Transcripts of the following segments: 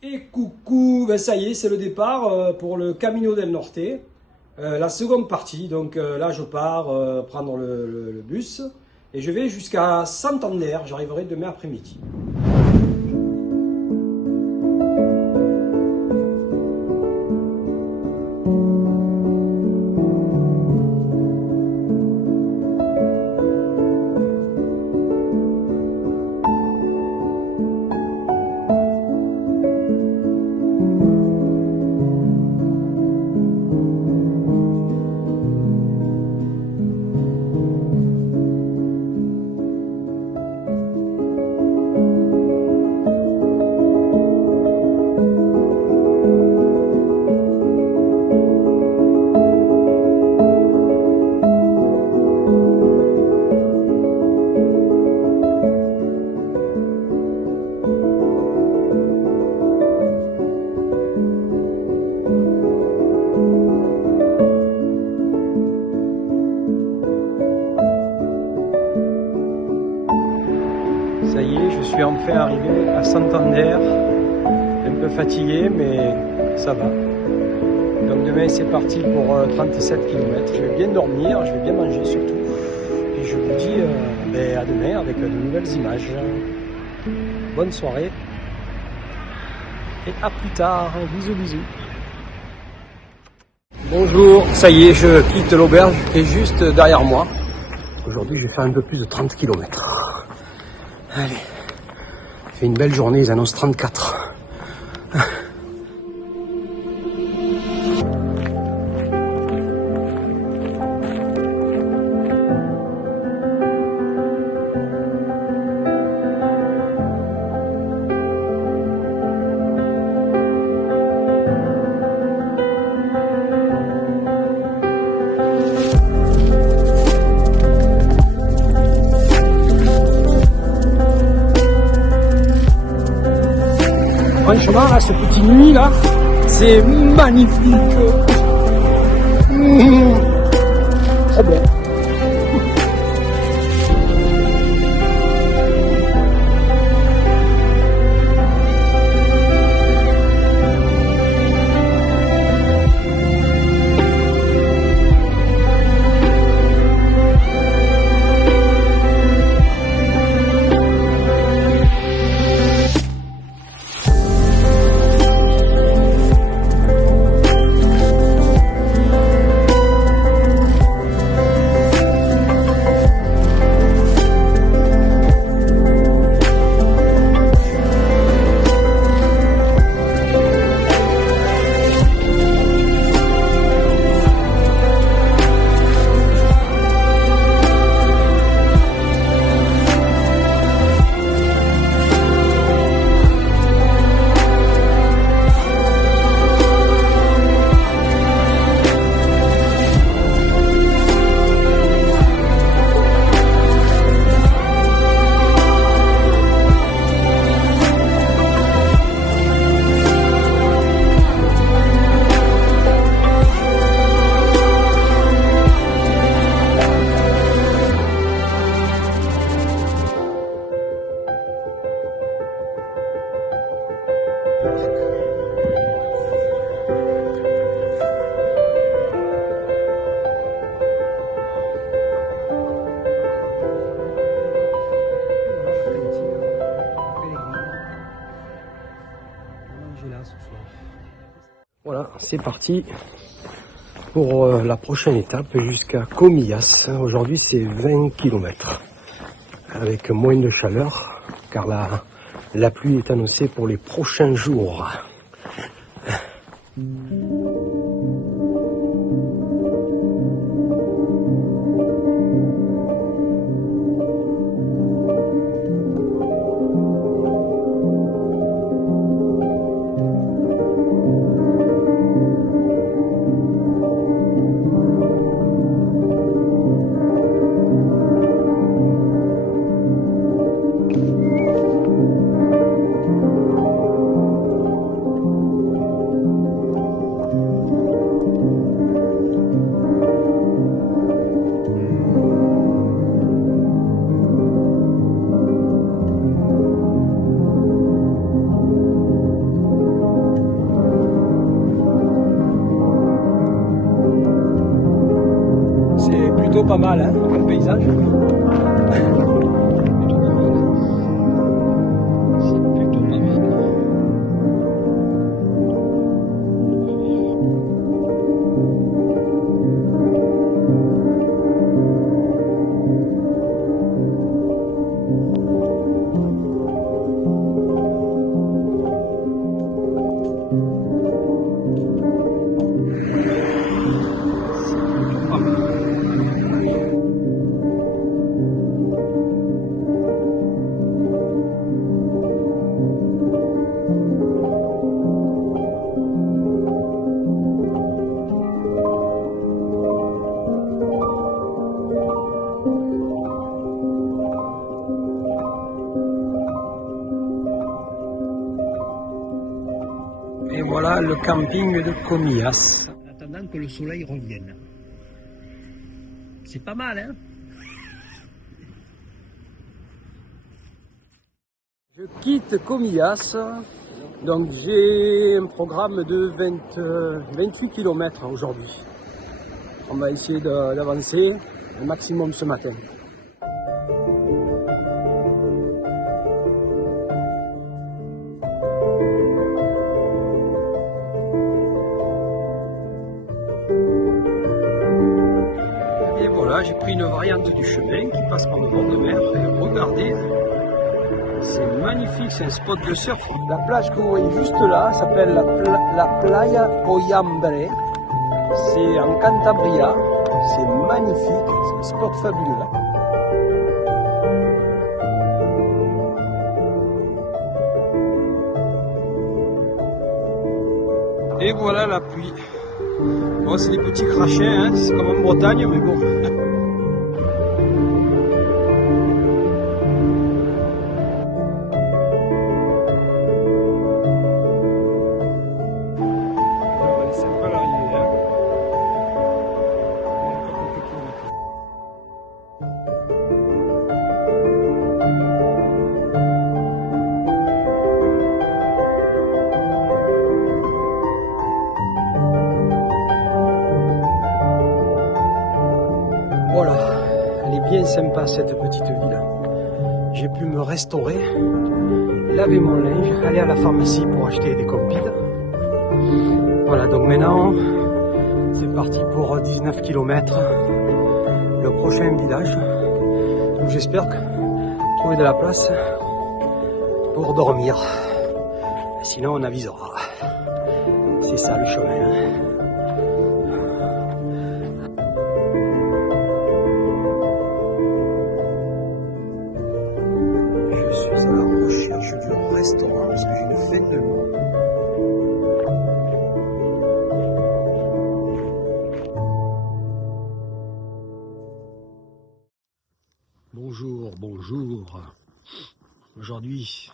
Et coucou, ben ça y est, c'est le départ pour le Camino del Norte, la seconde partie. Donc là, je pars prendre le bus et je vais jusqu'à Santander. J'arriverai demain après-midi. Ça y est, je suis enfin arrivé à Santander, un peu fatigué, mais ça va. Donc demain c'est parti pour 37 km. Je vais bien dormir, je vais bien manger surtout. Et je vous dis à demain avec de nouvelles images. Bonne soirée et à plus tard. Bisous bisous. Bonjour, ça y est, je quitte l'auberge qui est juste derrière moi. Aujourd'hui je vais faire un peu plus de 30 km. Allez, c'est une belle journée, ils annoncent 34. Franchement, là, ce petit nuit là, c'est magnifique. Trop bon. Voilà, c'est parti pour la prochaine étape jusqu'à Comillas. Aujourd'hui c'est 20 km avec moins de chaleur car la pluie est annoncée pour les prochains jours. pas mal, hein, comme paysage. Et voilà le camping de Comillas. En attendant que le soleil revienne. C'est pas mal, hein? Je quitte Comillas, donc j'ai un programme de 28 km aujourd'hui. On va essayer d'avancer au maximum ce matin. Et voilà, j'ai pris une variante du chemin qui passe par le bord de mer. Et regardez, c'est magnifique, c'est un spot de surf. La plage que vous voyez juste là s'appelle la Playa Oyambre. C'est en Cantabria, c'est magnifique, c'est un spot fabuleux. Et voilà la pluie. Bon, c'est des petits crachets, hein, c'est comme en Bretagne, mais bon. Voilà, elle est bien sympa cette petite ville. J'ai pu me restaurer, laver mon linge, aller à la pharmacie pour acheter des compites. Voilà, donc maintenant, c'est parti pour 19 km, le prochain village. Donc j'espère trouver de la place pour dormir. Sinon on avisera. C'est ça le chemin. Je suis à la recherche du restaurant parce que j'ai une faim de l'eau. Bonjour, bonjour. Aujourd'hui,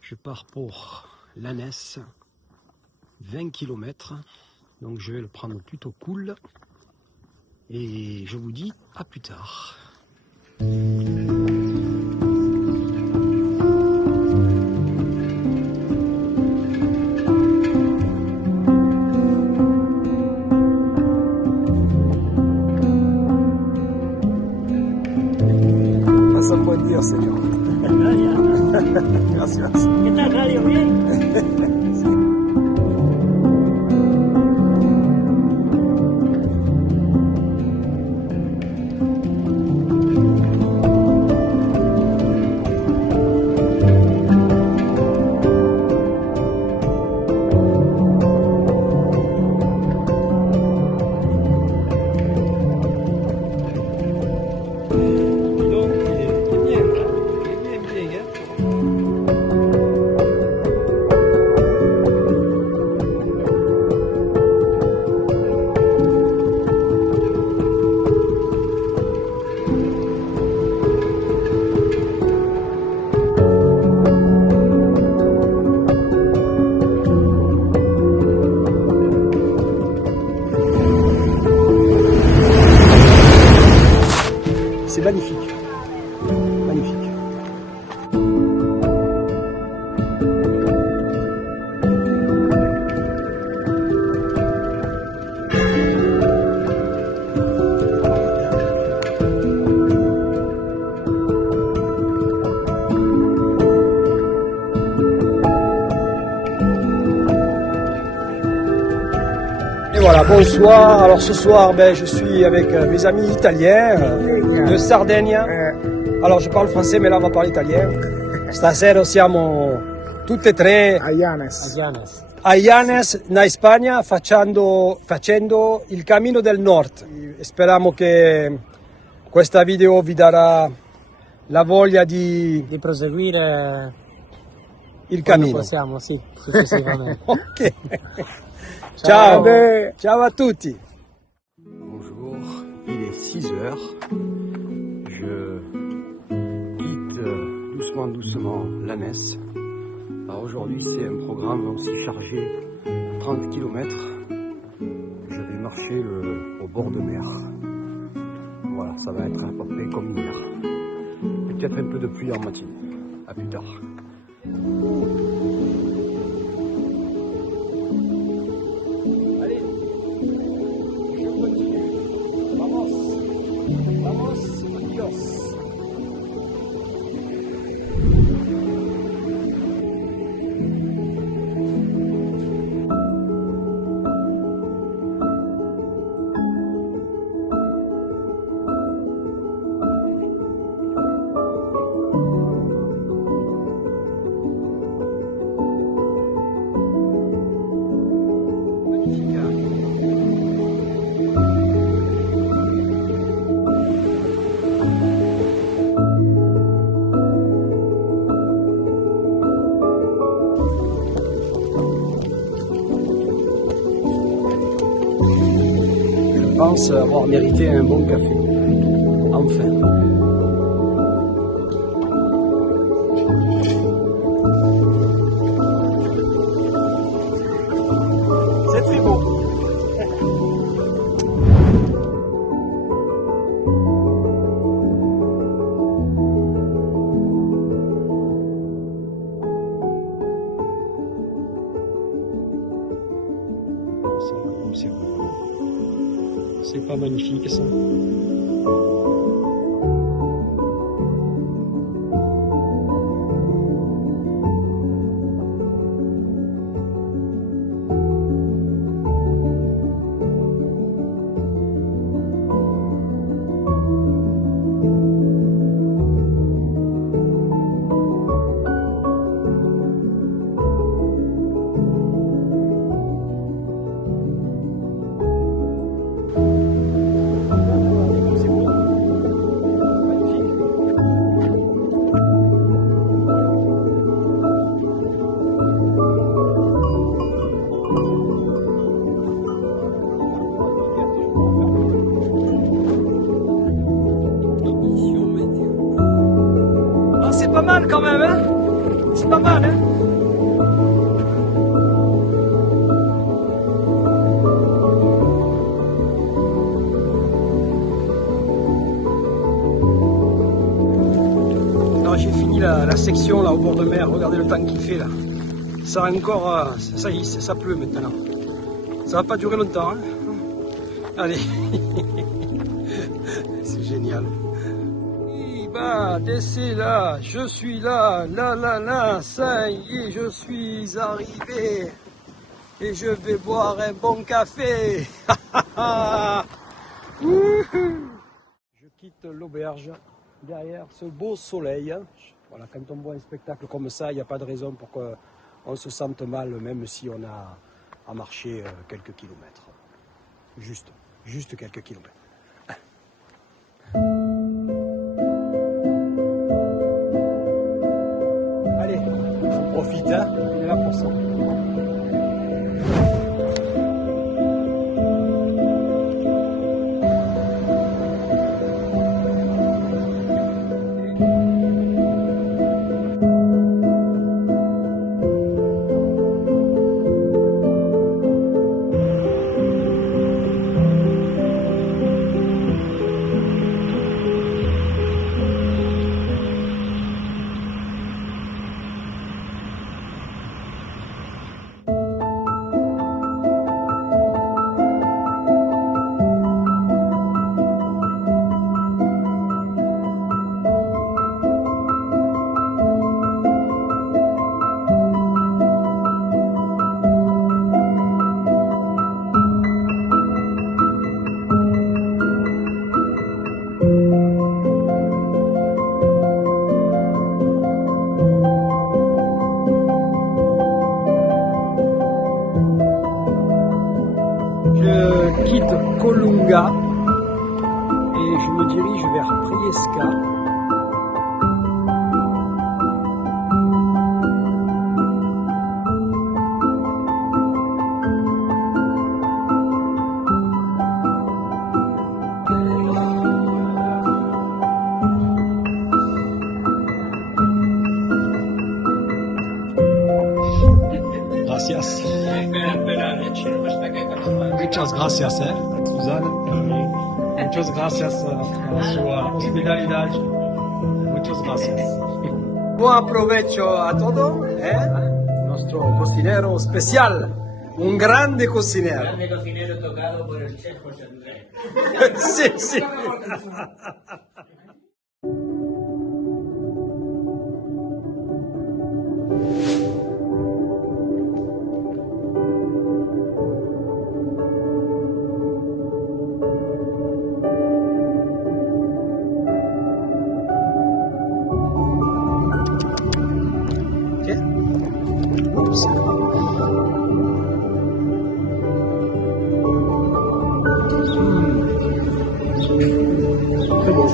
je pars pour l'Annès, 20 km. Donc je vais le prendre plutôt cool. Et je vous dis à plus tard. Pasa un buen día, señor. Gracias. ¿Qué tal, Radio? ¿Bien? Bien, bien, hein. Et voilà, bonsoir. Alors ce soir, je suis avec mes amis italiens de Sardaigne. Alors je parle français, mais là on va parler italien. Stasera siamo tutte e tre a Llanes, in Spagna, facendo il Cammino del Nord. Speriamo che questa video vi darà la voglia di proseguire il cammino. Possiamo, sì, successivamente. Ok. Ciao. Ciao à tutti. Bonjour, il est 6 heures. Je quitte doucement Llanes. Alors aujourd'hui c'est un programme aussi chargé, 30 km. Je vais marcher au bord de mer. Voilà, ça va être à peu près comme hier. Et peut-être un peu de pluie en matinée. À plus tard. Allez, je continue. Vamos, adios. Je pense avoir mérité un bon café. Enfin. C'est très beau. C'est pas magnifique ça. C'est pas mal quand même, hein? C'est pas mal, hein? Alors j'ai fini la section là au bord de mer, regardez le temps qu'il fait là. Ça a encore, ça y est, ça pleut maintenant. Ça va pas durer longtemps, hein? Allez, c'est génial. Descez là, je suis là, là, ça y est, je suis arrivé et je vais boire un bon café. Je quitte l'auberge derrière ce beau soleil. Voilà, quand on voit un spectacle comme ça, il n'y a pas de raison pour qu'on se sente mal, même si on a à marcher quelques kilomètres. Juste quelques kilomètres. Profite, hein, on est là pour ça. je quitte Kolunga et je me dirige vers Priesca. Gracias. Muchas gracias, Susana. Muchas gracias por su hospitalidad. Muchas gracias. Buen provecho a todo, nuestro cocinero especial, un grande cocinero. Grande cocinero tocado por el chef José Andrés. Sí, sí. Oups. Très bon.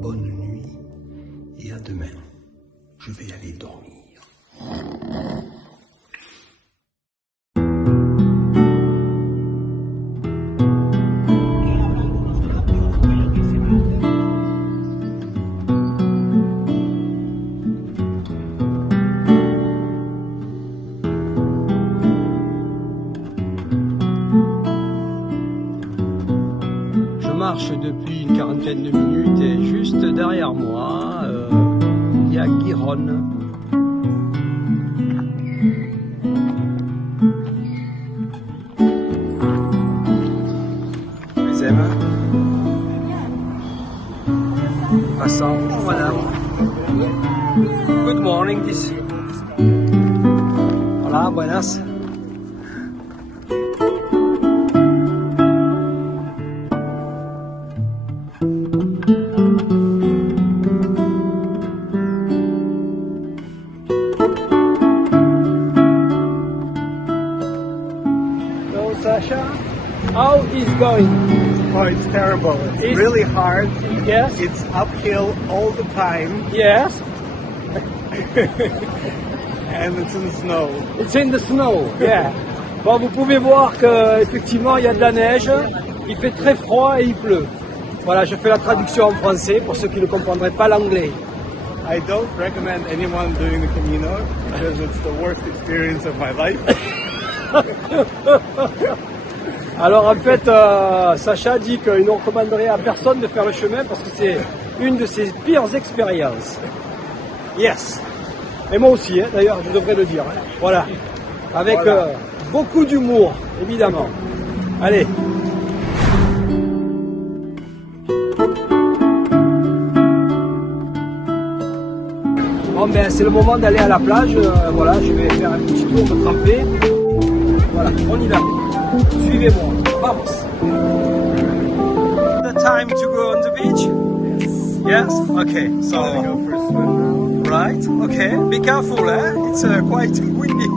Bonne nuit et à demain. Je vais aller dormir. Je marche depuis une quarantaine de minutes et juste derrière moi, il y a Gijón. Les aime. Passant, voilà. Good morning, this. Hola, buenas. Sasha, how is going? Oh, it's terrible. It's really hard. Yes. It's uphill all the time, Yes. and it's in the snow. It's in the snow. Yeah. Bon, vous pouvez voir que effectivement il y a de la neige, il fait très froid et il pleut. Voilà, je fais la traduction en français pour ceux qui ne comprendraient pas l'anglais. I don't recommend anyone doing the Camino because it's the worst experience of my life. Alors en fait, Sacha dit qu'il ne recommanderait à personne de faire le chemin parce que c'est une de ses pires expériences. Yes. Et moi aussi, hein, d'ailleurs, je devrais le dire. Hein. Voilà. Avec beaucoup d'humour, évidemment. Allez. Bon ben c'est le moment d'aller à la plage. Voilà, je vais faire un petit tour, me tremper. Voilà, on y va. Suivez-moi. Vamos. The time to go on the beach? Yes. Yes? Okay. So Go for a swim. right. Okay. Be careful, eh? It's quite windy.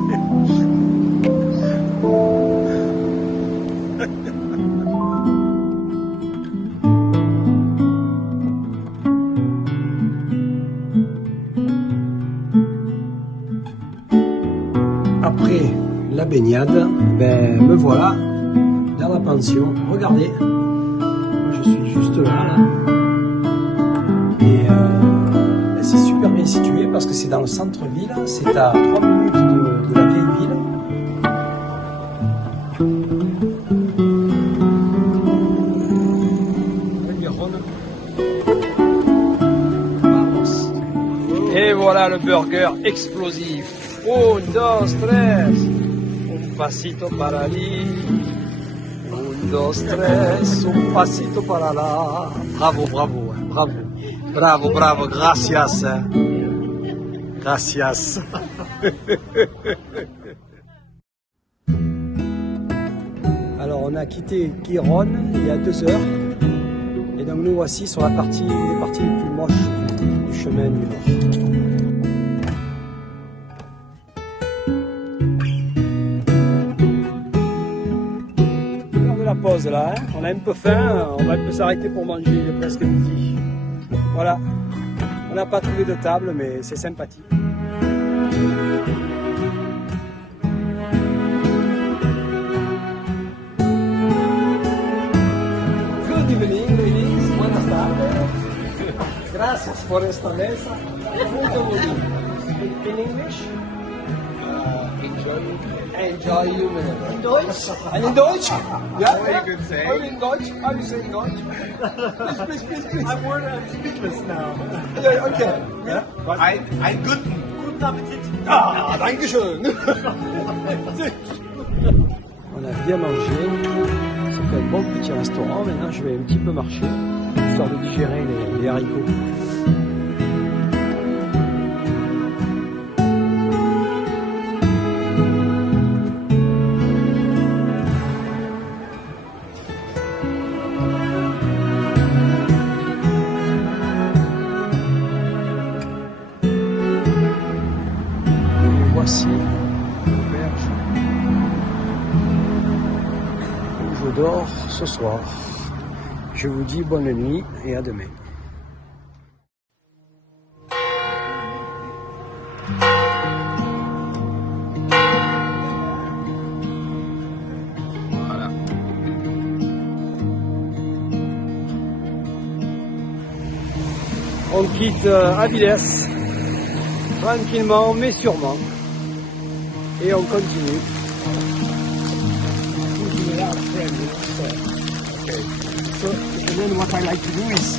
Après la baignade, ben me voilà dans la pension. Regardez, juste là. Et c'est super bien situé parce que c'est dans le centre-ville, c'est à 3 minutes de la vieille ville. Et voilà le burger explosif. 1, 2, 3. Un pasito para allí. 1, 2, 3. Un pasito para là. Bravo, bravo, hein, bravo. Bravo, bravo. Gracias. Hein. Gracias. Alors on a quitté Gijón il y a 2 heures. Et donc nous voici sur les parties les plus moches du chemin du Nord. L'heure de la pause là, hein. On a un peu faim, on va un peu s'arrêter pour manger, il est presque midi. Voilà, on n'a pas trouvé de table mais c'est sympathique. Good evening, ladies. Buenas tardes. Gracias por esta mesa. Muito bonito. In English? Enjoy you. In Deutsch? And in Deutsch? Yeah? What you could say. Oh, in Deutsch? How do you say in Deutsch? Please. I'm speechless now. Yeah, okay. Yeah? I guten. Guten Appetit. Ah, danke schön. On a bien mangé. Ça fait un bon petit restaurant. Maintenant, je vais un petit peu marcher, histoire de digérer les haricots. Voici l'auberge où je dors ce soir. Je vous dis bonne nuit et à demain. Voilà. On quitte Avilés tranquillement mais sûrement. Et on continue. Okay. So, and then what I like to do is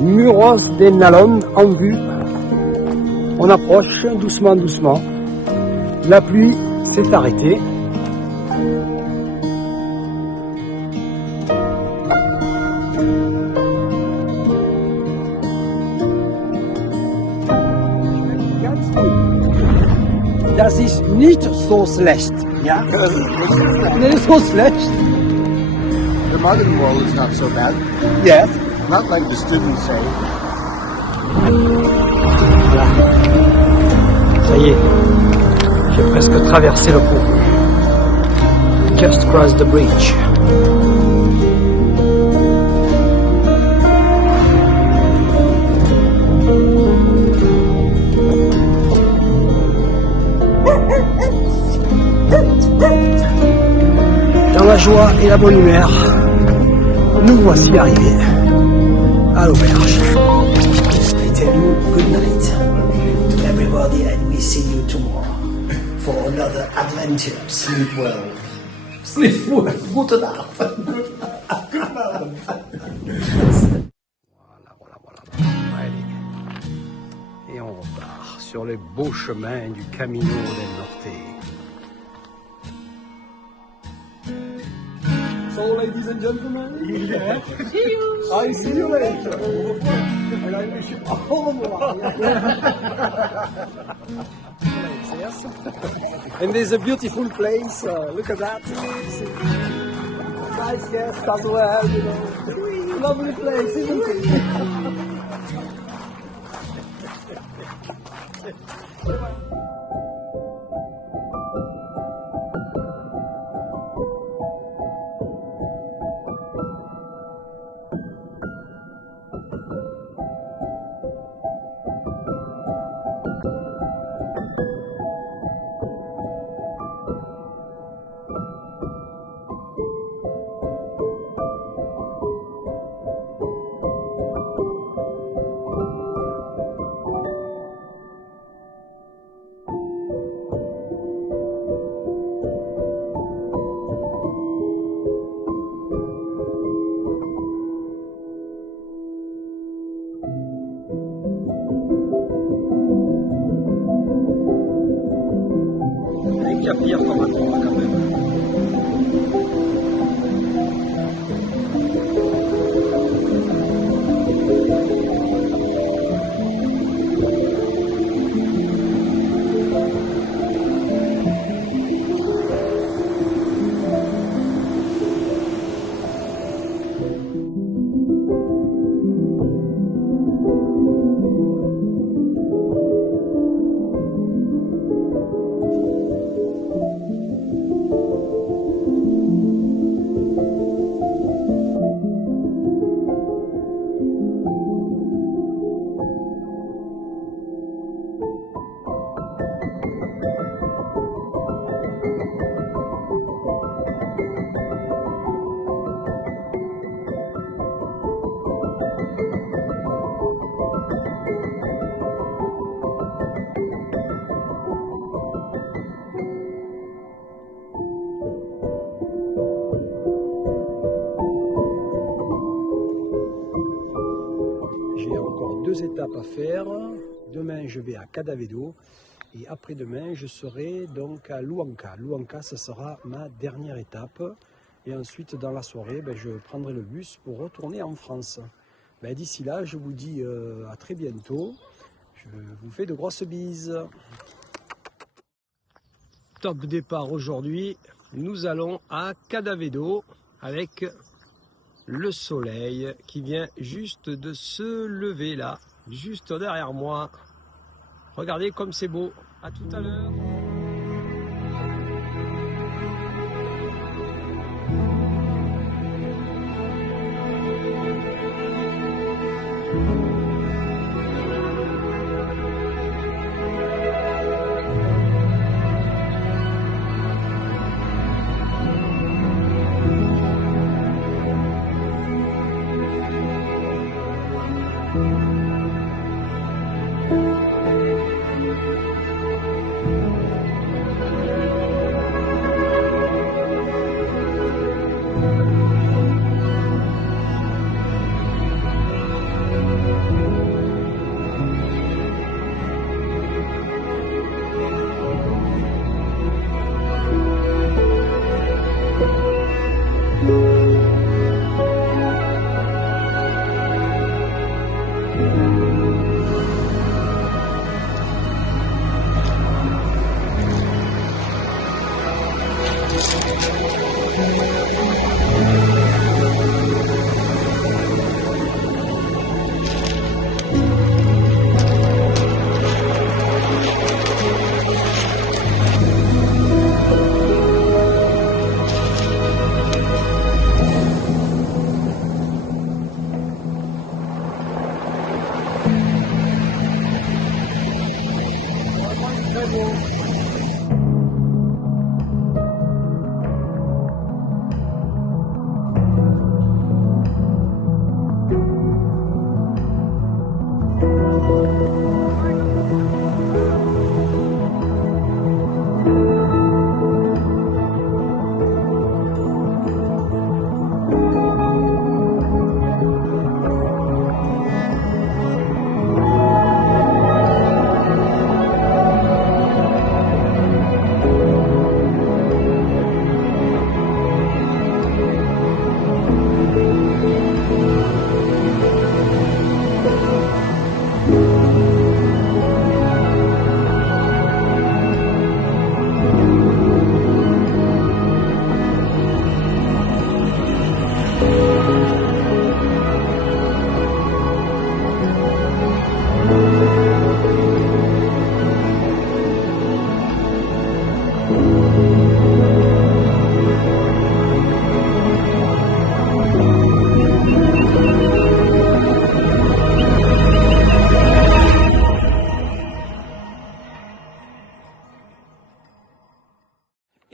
Muros de Nalón en vue. On approche doucement, doucement. La pluie s'est arrêtée. Das ist nicht so schlecht. Ja? Nicht so schlecht. The modern world is not so bad. Yes. Not like the students say. Voilà. Ça y est, j'ai presque traversé le pont. Just crossed the bridge. Dans la joie et la bonne humeur, nous voici arrivés à l'auberge. I tell you good night to everybody and we see you tomorrow for another adventure. Sleep well. Sleep well. Gute Nacht. Voilà. Allez. Et on repart sur les beaux chemins du Camino del Norte. So, ladies and gentlemen, I see you later. And I wish you all the yes. And there's a beautiful place. Look at that. Nice guest as well, you know. Lovely place, isn't it? qu'il y a pire comme endroit quand même. J'ai encore 2 étapes à faire. Demain, je vais à Cadavedo et après-demain, je serai donc à Luanca. Luanca, ce sera ma dernière étape. Et ensuite, dans la soirée, je prendrai le bus pour retourner en France. D'ici là, je vous dis à très bientôt. Je vous fais de grosses bises. Top départ aujourd'hui. Nous allons à Cadavedo avec le soleil qui vient juste de se lever là, juste derrière moi. Regardez comme c'est beau. À tout à l'heure.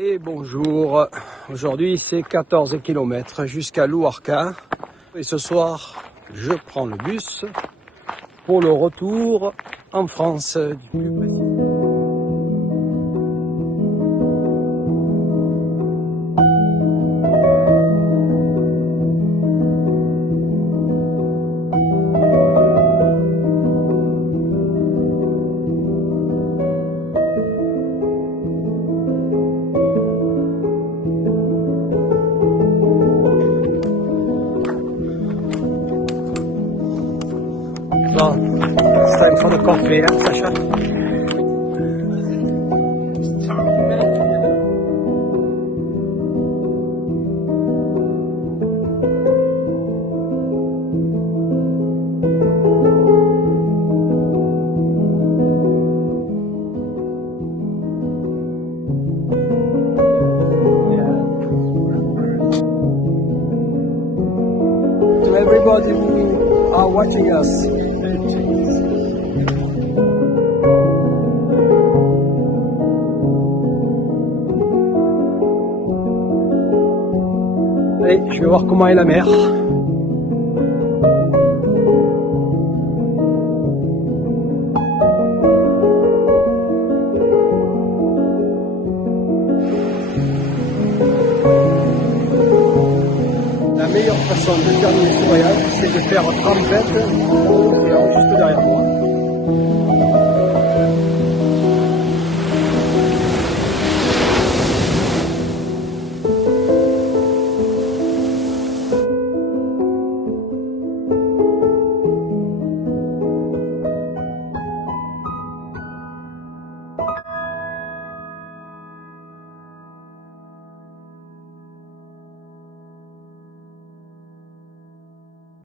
Et bonjour, aujourd'hui c'est 14 km jusqu'à Luarca et ce soir je prends le bus pour le retour en France plus précisément. encore fait, hein, Sacha? To everybody who are watching us. Allez, je vais voir comment est la mer. La meilleure façon de terminer ce voyage, c'est de faire trempette